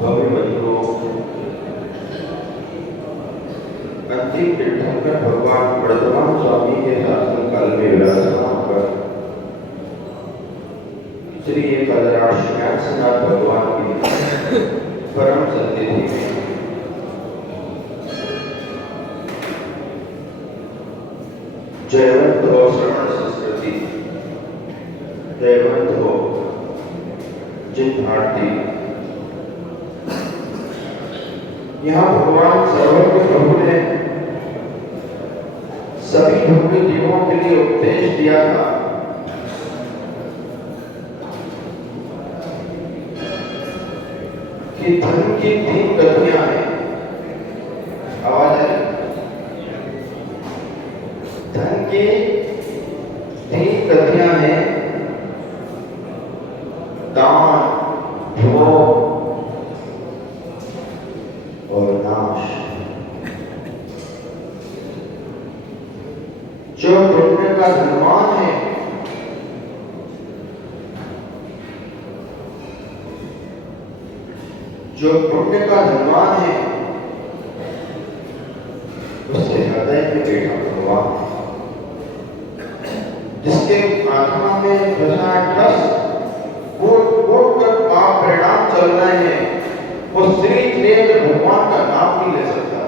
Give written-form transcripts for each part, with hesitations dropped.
भव्य मंदिरों अंतिम तीर्थंकर भगवान वर्धमान स्वामी के शासन काल में विराजमान होकर श्री कलराश्यासनाथ भगवान की परम सन्निधि में जयवंत हो श्रवण संस्कृति, जयवंत हो जिन भारती। यहाँ भगवान सर्वज्ञ प्रभु ने सभी भव्य जीवों के लिए उपदेश दिया था कि धन की 3 गतियां हैं। आवाज है? धन की 3 गतियां हैं, दान, भोग और नाश। जो पुण्य का धनवान है जो पुण्य का धनवान है उसके हृदय में बैठा भगवान है। जिसके आत्मा में ठस कोट कर पाप परिणाम चल रहे हैं, वो श्री क्षेत्र भगवान का नाम नहीं ले सकता।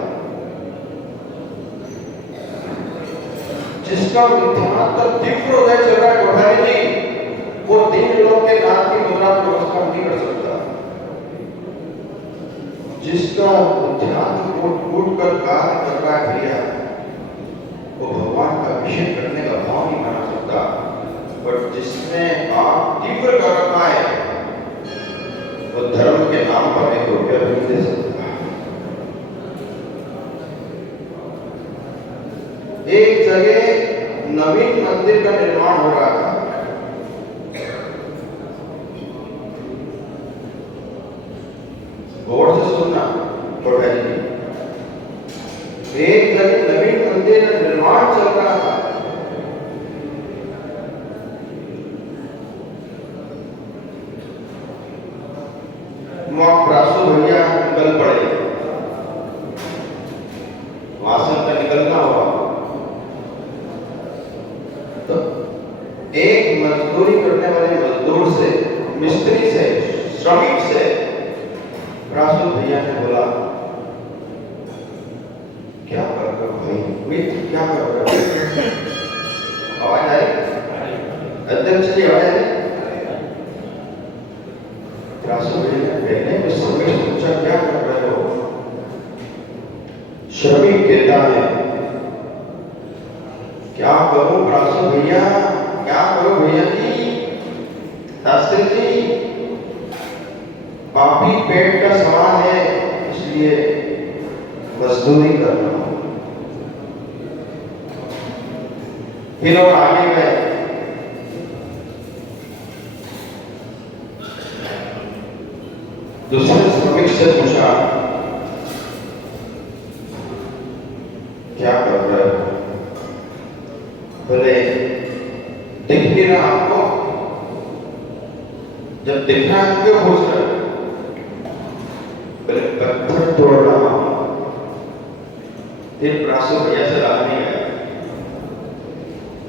जिसका मिथ्यात्व तीव्र हृदय चल रहा है कोठारी जी, वो 3 लोग के नाम की मुद्रा को नमस्कार नहीं कर सकता। जिसका मिथ्यात्व कूट कर कार्य कर रहा है भैया, वो भगवान का अभिषेक करने का भाव नहीं बना सकता। पर जिसमें आप तीव्र कर रखा है, वो धर्म के नाम पर 1 रुपया भी नहीं दे सकता। एक जगह नवीन मंदिर का निर्माण हो रहा था। गौर से सुनना कोठारी जी, एक जगह नवीन मंदिर का निर्माण चल रहा था। वहां प्रासु भैया निकल पड़े, वासन का निकलना हुआ तो एक मजदूरी करने वाले मजदूर से, मिस्त्री से, श्रमिक से प्रासु भैया ने बोला, क्या कर रहे हो भाई? क्या कर रहे हो? आवाज आई? अध्यक्ष जी आवाज आई? प्रासु भैया ने पहले में समय सोचा, क्या कर रहे हो? श्रमिक कहता है, क्या करूं प्रासु भैया, क्या करो भैया जी, शास्त्री जी, पापी पेट का सवाल है, इसलिए मजदूरी कर रहा हूं। फिर और आगे गए, दूसरे श्रमिक से पूछा, क्या कर रहे हो? बोले, दिख नहीं रहा आपको? जब दिख रहा है क्यों पूछ रहे हो? बोले, पत्थर तोड़ रहा हूं। फिर प्रासु भैया से रहा नहीं गया,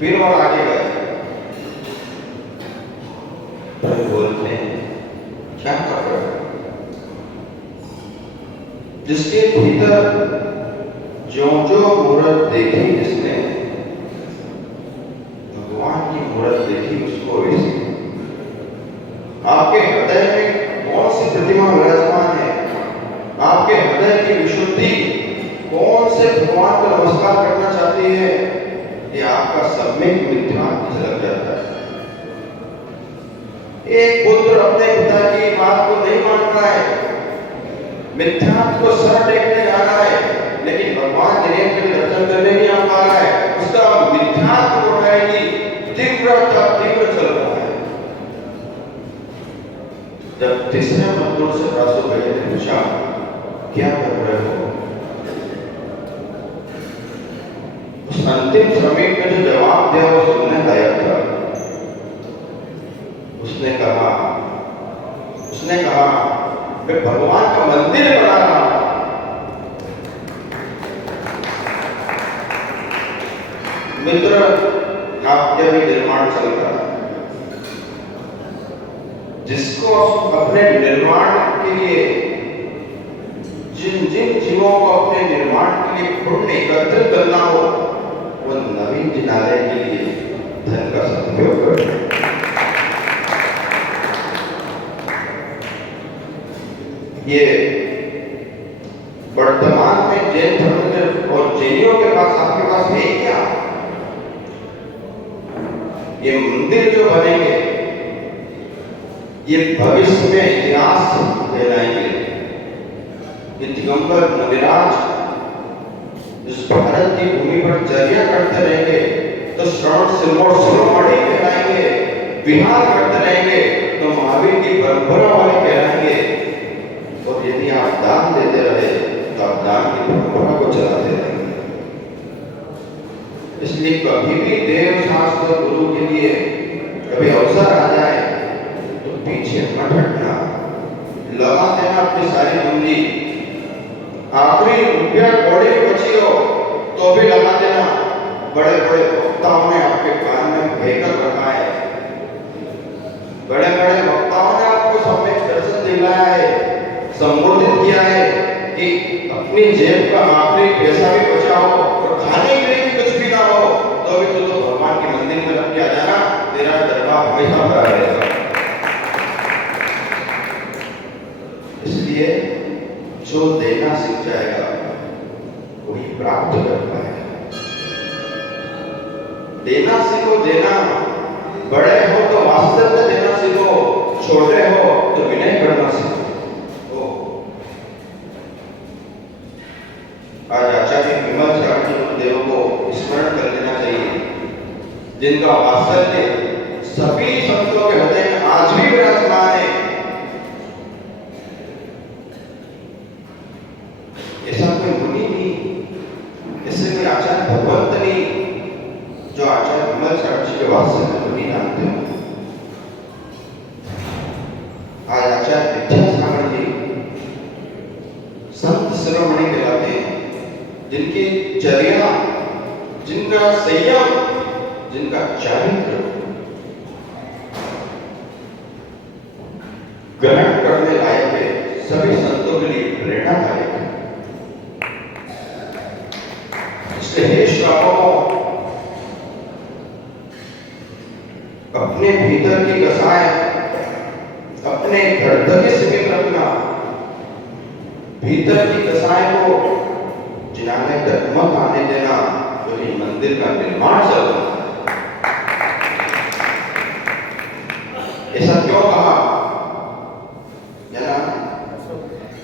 फिर और आगे गए, बोलते हैं, क्या कर रहे हो? जिसके भीतर जो मूर्त देखी, जिसने भगवान की मूर्त देखी, उसको वैसी। आपके हृदय में कौन सी प्रतिमा विराजमान है? आपके हृदय की विशुद्धि कौन से भगवान को नमस्कार करना चाहती है? ये आपका सम्यक मिथ्यात्व झलक जाता है। एक पुत्र अपने पिता की बात को नहीं मान रहा है, मिथ्यात्व को सर टेकने जा रहा है, लेकिन भगवान दिनेश के दर्शन करने नहीं आ पा रहा है। उसका मिथ्यात्व उठाएगी, तीव्र चल रहा है। जब तीसरे मजदूर से प्रासु भैया ने पूछा, क्या कर रहे हो? उस अंतिम श्रमिक ने जो जवाब दिया वो सुनने लायक था। उसने कहा मैं भगवान का मंदिर बना रहा हूं। मित्र, आपके भी निर्माण चल रहा है। जिसको अपने निर्माण के लिए, जिन जिन जीवों को अपने निर्माण के लिए पुण्य एकत्रित करना हो, वो नवीन जिनालय के लिए धन का सदुपयोग करें। ये वर्तमान में जैन धर्म के और जैनियों के पास, आपके पास है क्या? ये मंदिर जो बनेंगे, ये भविष्य में इतिहास कहलाएंगे। ये दिगंबर मुनिराज इस भारत की भूमि पर चर्या करते रहेंगे तो श्रवण शिरोमणि कहलाएंगे। विहार करते रहेंगे तो महावीर की परंपरा वाले कहलाएंगे। और यदि आप दान देते रहे तो आप दान की परंपरा को चलाते रहेंगे। इसलिए कभी भी देव शास्त्र गुरु के लिए कभी अवसर आ जाए तो पीछे मत हटना, लगा देना अपनी सारी पूंजी। आखिरी रुपया कौड़ी बची हो तो भी लगा देना। बड़े बड़े वक्ताओं ने आपके कान में कहकर रखा है, बड़े बड़े वक्ताओं ने आपको सम्यक दर्शन दिलाया है, संबोधित किया है कि अपनी जेब का आखिरी पैसा भी बचाओ और खाने के लिए भी कुछ भी ना हो तो भी तो भगवान के मंदिर में रख के आ जाना, तेरा दरबार हमेशा भरा रहेगा। इसलिए जो देना सीख जाएगा वही प्राप्त कर पाएगा। देना सीखो, देना। बड़े हो तो वास्तव में देना सीखो, छोटे हो तो विनय करना सीखो। आज आचार्य विमल शास्त्री गुरुदेव को स्मरण कर लेना चाहिए, जिनका वात्सल्य सभी संतों के हृदय में आज भी विराजमान है। ऐसा कोई मुनि नहीं, ऐसे कोई आचार्य भगवंत नहीं जो आचार्य विमल शास्त्री के वात्सल्य को नहीं जानते हो। आज आचार्य विद्यासागर जी संत शिरोमणि कहलाते हैं, जिनकी चर्या, जिनका संयम, जिनका चारित्र ग्रहण करने लायक है, सभी संतों के लिए प्रेरणादायक है। इसलिए हे श्रावकों, अपने भीतर की कसाय अपने धड़धड़े से मिल रखना। भीतर की कसाय को जिनाने तक मत आने देना, क्योंकि मंदिर का निर्माण चल रहा है। ऐसा क्यों कहा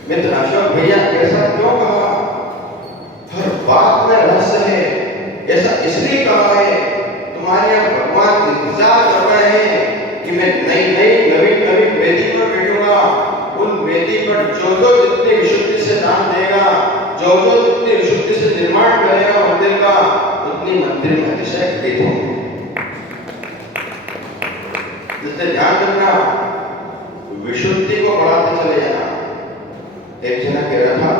मित्र अशोक भैया? ऐसा क्यों कहा? हर बात में रहस्य है। ऐसा इसलिए कहा है, तुम्हारे यहाँ भगवान इंतजार कर रहे हैं कि मैं नई नई नवीन नवीन वेदी पर बैठूंगा। उन वेदी पर जो जो जितनी विशुद्धि से दान देगा, जो जो जितनी विशुद्धि से निर्माण करेगा मंदिर का, उतनी मंदिर में अतिशय कृत होंगे। जिससे ध्यान रखना, विशुद्धि को बढ़ाते चले जाना। एक जना कह रहा था,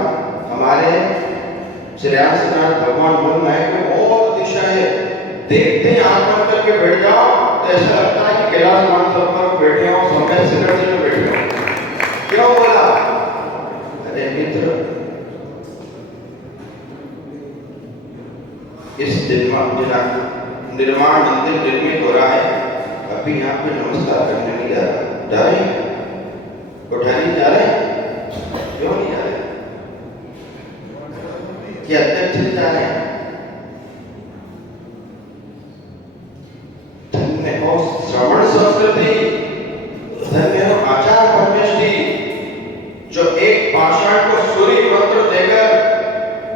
हमारे श्रेयांसनाथ भगवान बोल रहे हैं कि बहुत दिशा है, देखते ही आंख बंद करके बैठ जाओ तो ऐसा लगता है कि कैलाश मानसरोवर पर बैठे हो, समय सिकड़ में बैठे हो। क्यों बोला? अरे मित्र, इस निर्माण मंदिर निर्मित हो रहा है, अभी यहाँ पे नमस्कार करने नहीं जा रहे? कोठारी जा रहे? क्यों नहीं जा रहे? क्या अध्यक्ष जी जा रहे हैं? धन्य हो श्रवण संस्कृति, धन्य हो आचार परमेष्टि, जो एक पाषाण को सूर्य मंत्र देकर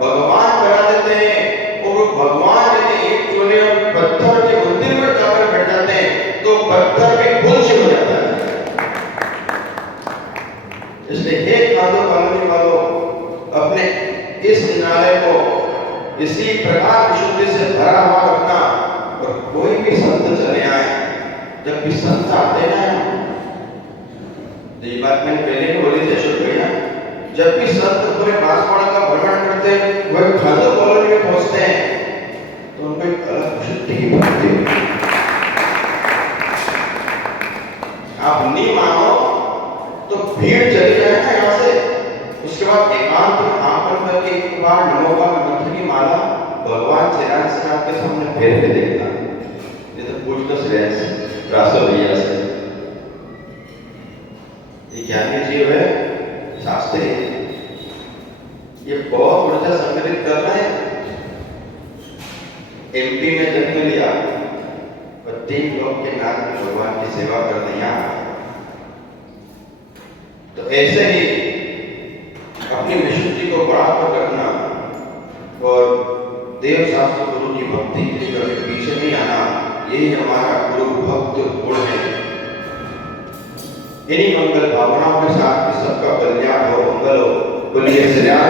भगवान करा देते हैं। और भगवान यदि एक चूने और पत्थर के मंदिर में जाकर बैठ जाते हैं तो पत्थर भी कुछ हो जाता है। इसलिए हे कांदो कॉलोनी वालों, अपने इस जिनालय को इसी प्रकार विशुद्धि से भरा हुआ रखना। और कोई भी संत चले आए, जब भी संत आते हैं, ये बात मैंने पहले भी बोली थी अशोक भैया, जब भी संत पूरे बांसवाड़ा का भ्रमण करते वह खादर कॉलोनी में पहुंचते हैं तो उनको एक अलग शुद्धि की प्राप्ति होती है। आप नहीं मानो तो भीड़ चली जाए ना यहाँ से, उसके बाद एकांत में आंकन करके एक बार नमोका में मंत्र की माला भगवान चरण से आपके सामने फेर के देखना। ये तो पूछ तो श्रेयस रासो भैया से, ये ज्ञानी जीव है शास्त्री, ये बहुत ऊर्जा संग्रहित कर रहे हैं। एमपी में जन्म लिया और 3 लोग के नाथ में भगवान की सेवा करने यहाँ। तो ऐसे ही अपनी विशुद्धि को बढ़ाकर रखना और देव शास्त्र गुरु की भक्ति के लिए कभी पीछे नहीं आना, यही हमारा गुरु भक्त गुण है। इन्हीं मंगल भावनाओं के साथ सबका कल्याण हो, मंगल हो। बोलिए श्री राम।